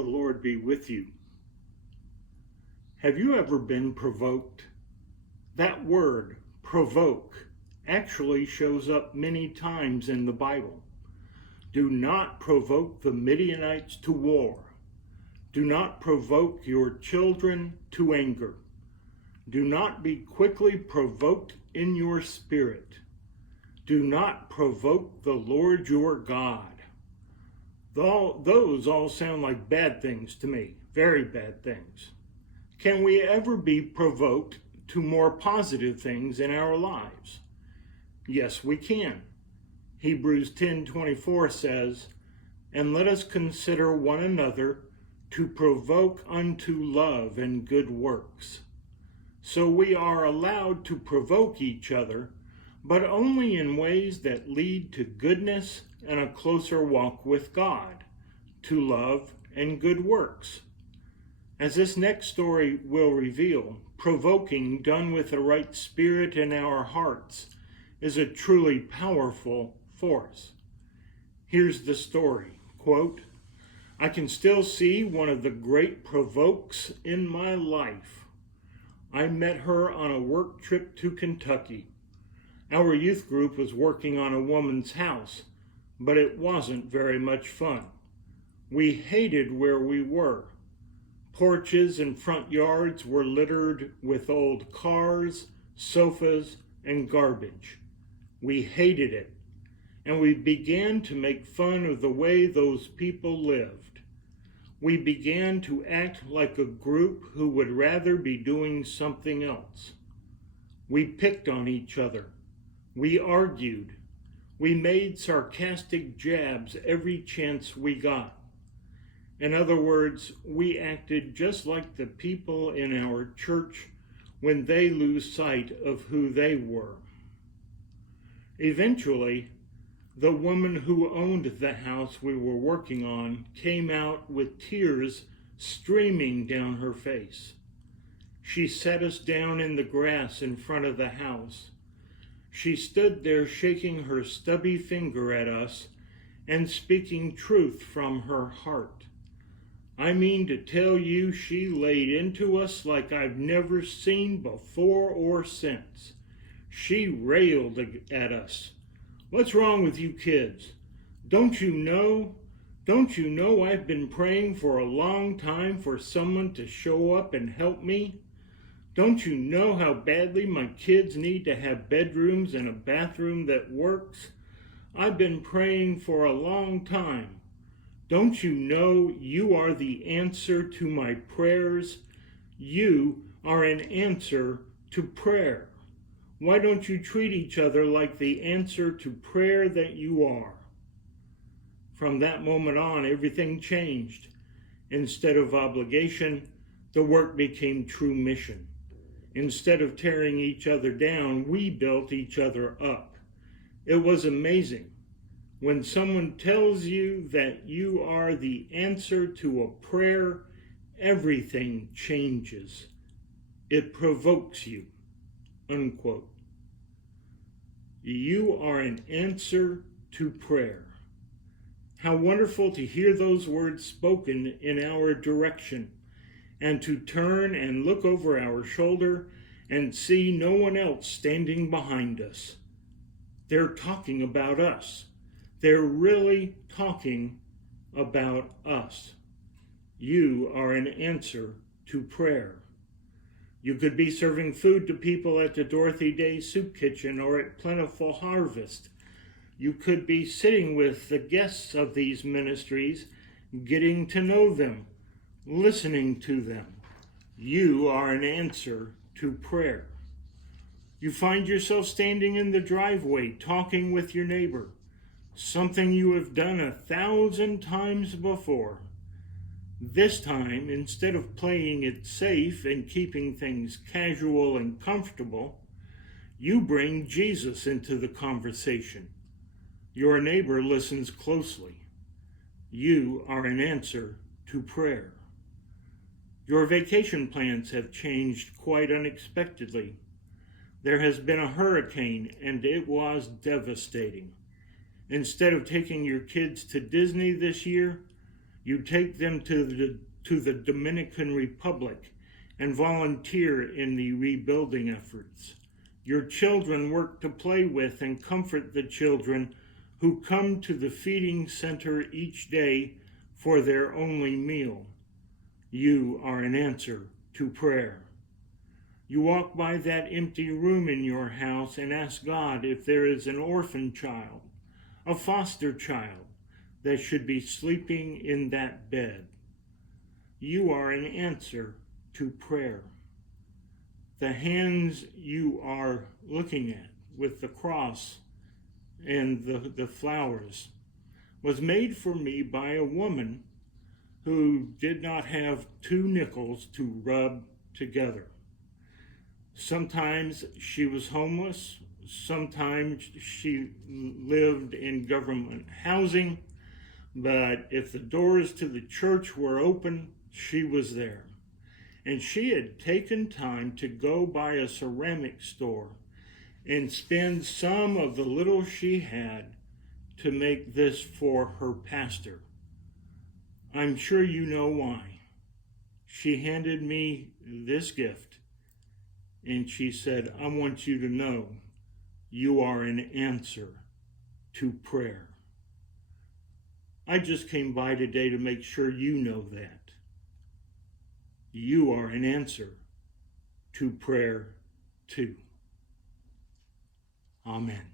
The Lord be with you. Have you ever been provoked? That word, provoke, actually shows up many times in the Bible. Do not provoke the Midianites to war. Do not provoke your children to anger. Do not be quickly provoked in your spirit. Do not provoke the Lord your God. Those all sound like bad things to me, very bad things. Can we ever be provoked to more positive things in our lives? Yes, we can. Hebrews 10:24 says, "And let us consider one another to provoke unto love and good works." So we are allowed to provoke each other, but only in ways that lead to goodness and a closer walk with God, to love and good works. As this next story will reveal, provoking done with the right spirit in our hearts is a truly powerful force. Here's the story, quote, "I can still see one of the great provokes in my life. I met her on a work trip to Kentucky. Our youth group was working on a woman's house, but it wasn't very much fun. We hated where we were. Porches and front yards were littered with old cars, sofas, and garbage. We hated it, and we began to make fun of the way those people lived. We began to act like a group who would rather be doing something else. We picked on each other. We argued. We made sarcastic jabs every chance we got. In other words, we acted just like the people in our church when they lose sight of who they were. Eventually, the woman who owned the house we were working on came out with tears streaming down her face. She sat us down in the grass in front of the house. She stood there shaking her stubby finger at us and speaking truth from her heart. I mean to tell you, she laid into us like I've never seen before or since. She railed at us. "What's wrong with you kids? Don't you know I've been praying for a long time for someone to show up and help me? Don't you know how badly my kids need to have bedrooms and a bathroom that works? I've been praying for a long time. Don't you know you are the answer to my prayers? You are an answer to prayer. Why don't you treat each other like the answer to prayer that you are?" From that moment on, everything changed. Instead of obligation, the work became true mission. Instead of tearing each other down, we built each other up. It was amazing. When someone tells you that you are the answer to a prayer, everything changes. It provokes you. Unquote. You are an answer to prayer. How wonderful to hear those words spoken in our direction, and to turn and look over our shoulder and see no one else standing behind us. They're talking about us. They're really talking about us. You are an answer to prayer. You could be serving food to people at the Dorothy Day Soup Kitchen or at Plentiful Harvest. You could be sitting with the guests of these ministries, getting to know them, listening to them. You are an answer to prayer. You find yourself standing in the driveway talking with your neighbor, something you have done 1,000 times before. This time, instead of playing it safe and keeping things casual and comfortable, you bring Jesus into the conversation. Your neighbor listens closely. You are an answer to prayer. Your vacation plans have changed quite unexpectedly. There has been a hurricane, and it was devastating. Instead of taking your kids to Disney this year, You take them to the Dominican Republic and volunteer in the rebuilding efforts. Your children work to play with and comfort the children who come to the feeding center each day for their only meal. You are an answer to prayer. You walk by that empty room in your house and ask God if there is an orphan child, a foster child, that should be sleeping in that bed. You are an answer to prayer. The hands you are looking at with the cross and the flowers was made for me by a woman who did not have 2 nickels to rub together. Sometimes she was homeless, sometimes she lived in government housing, but if the doors to the church were open, she was there. And she had taken time to go by a ceramic store and spend some of the little she had to make this for her pastor. I'm sure you know why. She handed me this gift and she said, I want you to know you are an answer to prayer. I just came by today to make sure you know that. You are an answer to prayer too. Amen.